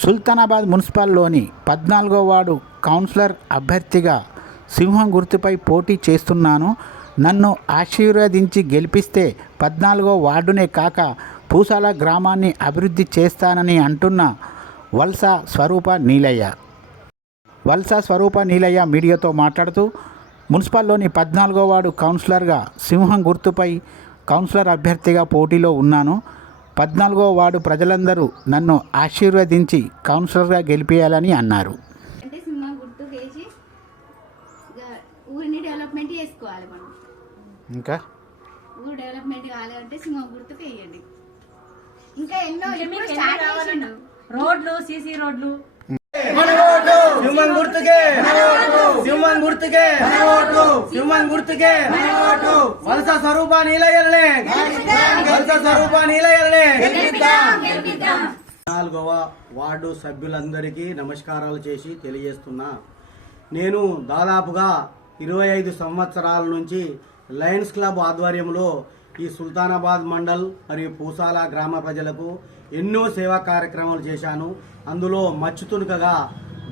సుల్తానాబాద్ మున్సిపల్లోని పద్నాలుగో ward councillor అభ్యర్థిగా సింహం గుర్తుపై పోటీ చేస్తున్నాను. నన్ను ఆశీర్వదించి గెలిపిస్తే పద్నాలుగో వార్డునే కాక పూసాల గ్రామాన్ని అభివృద్ధి చేస్తానని అంటున్న వలస స్వరూప నీలయ్య. వలస స్వరూప నీలయ్య మీడియాతో మాట్లాడుతూ మున్సిపల్లోని పద్నాలుగో వార్డు కౌన్సిలర్గా సింహం గుర్తుపై కౌన్సిలర్ అభ్యర్థిగా పోటీలో ఉన్నాను. పద్నాలుగో వార్డు ప్రజలందరూ నన్ను ఆశీర్వదించి కౌన్సిలర్గా గెలిపేయాలని అన్నారు. అంటే గుర్తు ఇక ఊరిని డెవలప్మెంట్ చేసుకోవాలి మనం. ఇంకా? ఊరు డెవలప్మెంట్ కావాలంటే సింహం గుర్తుకు వేయండి ఇంకా ఎన్నో మీకు స్టార్ట్ ఎన్ని చేసిండు? రోడ్లు సీసీ రోడ్లు. సింహం గుర్తుకే సింహం గుర్తుకే వలస స్వరూప నీలయల్నే. వలస స్వరూప నీలయల్నే. నాలుగవ వార్డు సభ్యులందరికీ నమస్కారాలు చేసి తెలియజేస్తున్నా. నేను దాదాపుగా ఇరవై ఐదు సంవత్సరాల నుంచి లయన్స్ క్లబ్ ఆధ్వర్యంలో ఈ సుల్తానాబాద్ మండల్ మరియు పూసాల గ్రామ ప్రజలకు ఎన్నో సేవా కార్యక్రమాలు చేశాను. అందులో మచ్చు తునుకగా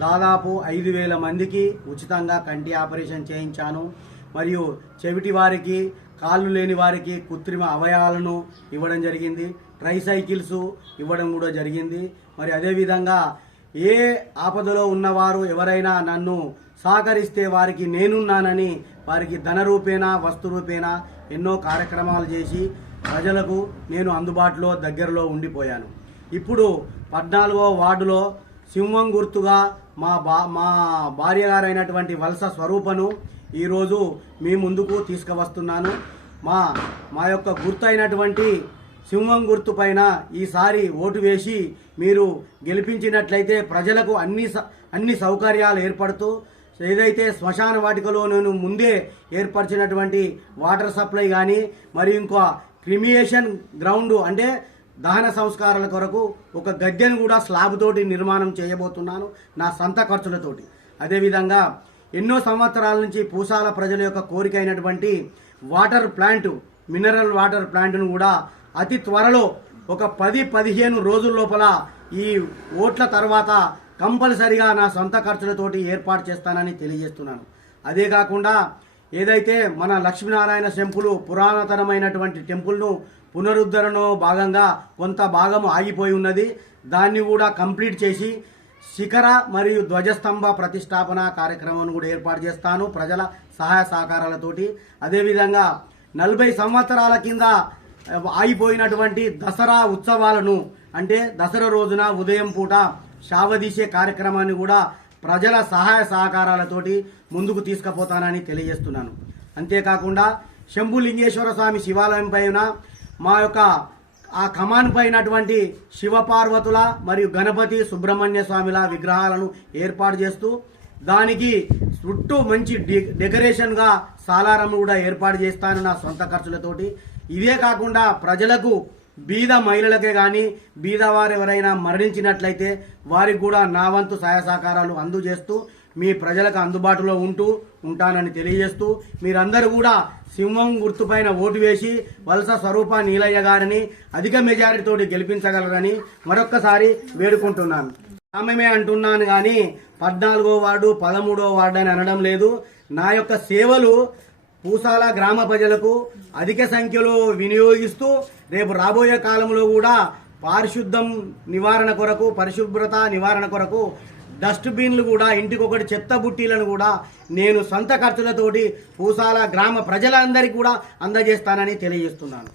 దాదాపు ఐదు వేల మందికి ఉచితంగా కంటి ఆపరేషన్ చేయించాను. మరియు చెవిటి వారికి కాళ్ళు లేని వారికి కృత్రిమ అవయవాలను ఇవ్వడం జరిగింది. ట్రైసైకిల్స్ ఇవ్వడం కూడా జరిగింది. మరి అదేవిధంగా ఏ ఆపదలో ఉన్నవారు ఎవరైనా నన్ను సహకరిస్తే వారికి నేనున్నానని వారికి ధన రూపేణా వస్తు రూపేణా ఎన్నో కార్యక్రమాలు చేసి ప్రజలకు నేను అందుబాటులో దగ్గరలో ఉండిపోయాను. ఇప్పుడు పద్నాలుగో వార్డులో సింహం గుర్తుగా మా బా మా భార్య గారైనటువంటి వలస స్వరూపను ఈరోజు మీ ముందుకు తీసుకువస్తున్నాను. మా మా యొక్క గుర్తు అయినటువంటి సింహం గుర్తు పైన ఈసారి ఓటు వేసి మీరు గెలిపించినట్లయితే ప్రజలకు అన్ని స- అన్ని సౌకర్యాలు ఏర్పడుతూ ఏదైతే శ్మశాన వాటికలో నేను ముందే ఏర్పరిచినటువంటి వాటర్ సప్లై కానీ మరి ఇంకో క్రిమియేషన్ గ్రౌండ్ అంటే దహన సంస్కారాల కొరకు ఒక గద్దెను కూడా స్లాబ్ తోటి నిర్మాణం చేయబోతున్నాను నా సొంత ఖర్చులతోటి. అదేవిధంగా ఎన్నో సంవత్సరాల నుంచి పూసాల ప్రజల యొక్క కోరిక అయినటువంటి వాటర్ ప్లాంట్ మినరల్ వాటర్ ప్లాంట్ను కూడా అతి త్వరలో ఒక పది పదిహేను రోజుల లోపల ఈ ఓట్ల తర్వాత కంపల్సరిగా నా సొంత ఖర్చులతోటి ఏర్పాటు చేస్తానని తెలియజేస్తున్నాను. అదే కాకుండా ఏదైతే మన లక్ష్మీనారాయణ టెంపుల్ పురాతనమైనటువంటి టెంపుల్ను పునరుద్ధరణలో భాగంగా కొంత భాగం ఆగిపోయి ఉన్నది దాన్ని కూడా కంప్లీట్ చేసి శిఖర మరియు ధ్వజస్తంభ ప్రతిష్టాపన కార్యక్రమం కూడా ఏర్పాటు చేస్తాను ప్రజల సహాయ సహకారాలతోటి. అదేవిధంగా నలభై సంవత్సరాల కింద ఆగిపోయినటువంటి దసరా ఉత్సవాలను అంటే దసరా రోజున ఉదయం పూట శావదీసే కార్యక్రమాన్ని కూడా ప్రజల సహాయ సహకారాలతోటి ముందుకు తీసుకుపోతానని తెలియజేస్తున్నాను. అంతేకాకుండా శంభులింగేశ్వర స్వామి శివాలయం పైన మా యొక్క ఆ కమాన్ పైనటువంటి శివపార్వతుల మరియు గణపతి సుబ్రహ్మణ్య స్వామిల విగ్రహాలను ఏర్పాటు చేస్తూ దానికి చుట్టూ మంచి డె- డెకరేషన్గా సాలారం కూడా ఏర్పాటు చేస్తాను నా సొంత ఖర్చులతోటి. ఇవే కాకుండా ప్రజలకు బీద మహిళలకే కానీ బీదవారు ఎవరైనా మరణించినట్లయితే వారికి కూడా నా వంతు సహాయ సహకారాలు అందజేస్తూ మీ ప్రజలకు అందుబాటులో ఉంటూ ఉంటానని తెలియజేస్తూ మీరందరూ కూడా సింహం గుర్తుపైన ఓటు వేసి వలస స్వరూప నీలయ్య గారిని అధిక మెజారిటీతోటి గెలిపించగలరని మరొక్కసారి వేడుకుంటున్నాను. ఆమెమే అంటున్నాను కానీ పద్నాలుగో వార్డు పదమూడో వార్డు అని అనడం లేదు. నా యొక్క సేవలు పూసాల గ్రామ ప్రజలకు అధిక సంఖ్యలో వినియోగిస్తూ రేపు రాబోయే కాలంలో కూడా పారిశుద్ధం నివారణ కొరకు పరిశుభ్రత నివారణ కొరకు డస్ట్బిన్లు కూడా ఇంటికొకటి చెత్త బుట్టీలను కూడా నేను సొంత ఖర్చులతోటి పూసాల గ్రామ ప్రజలందరికీ కూడా అందజేస్తానని తెలియజేస్తున్నాను.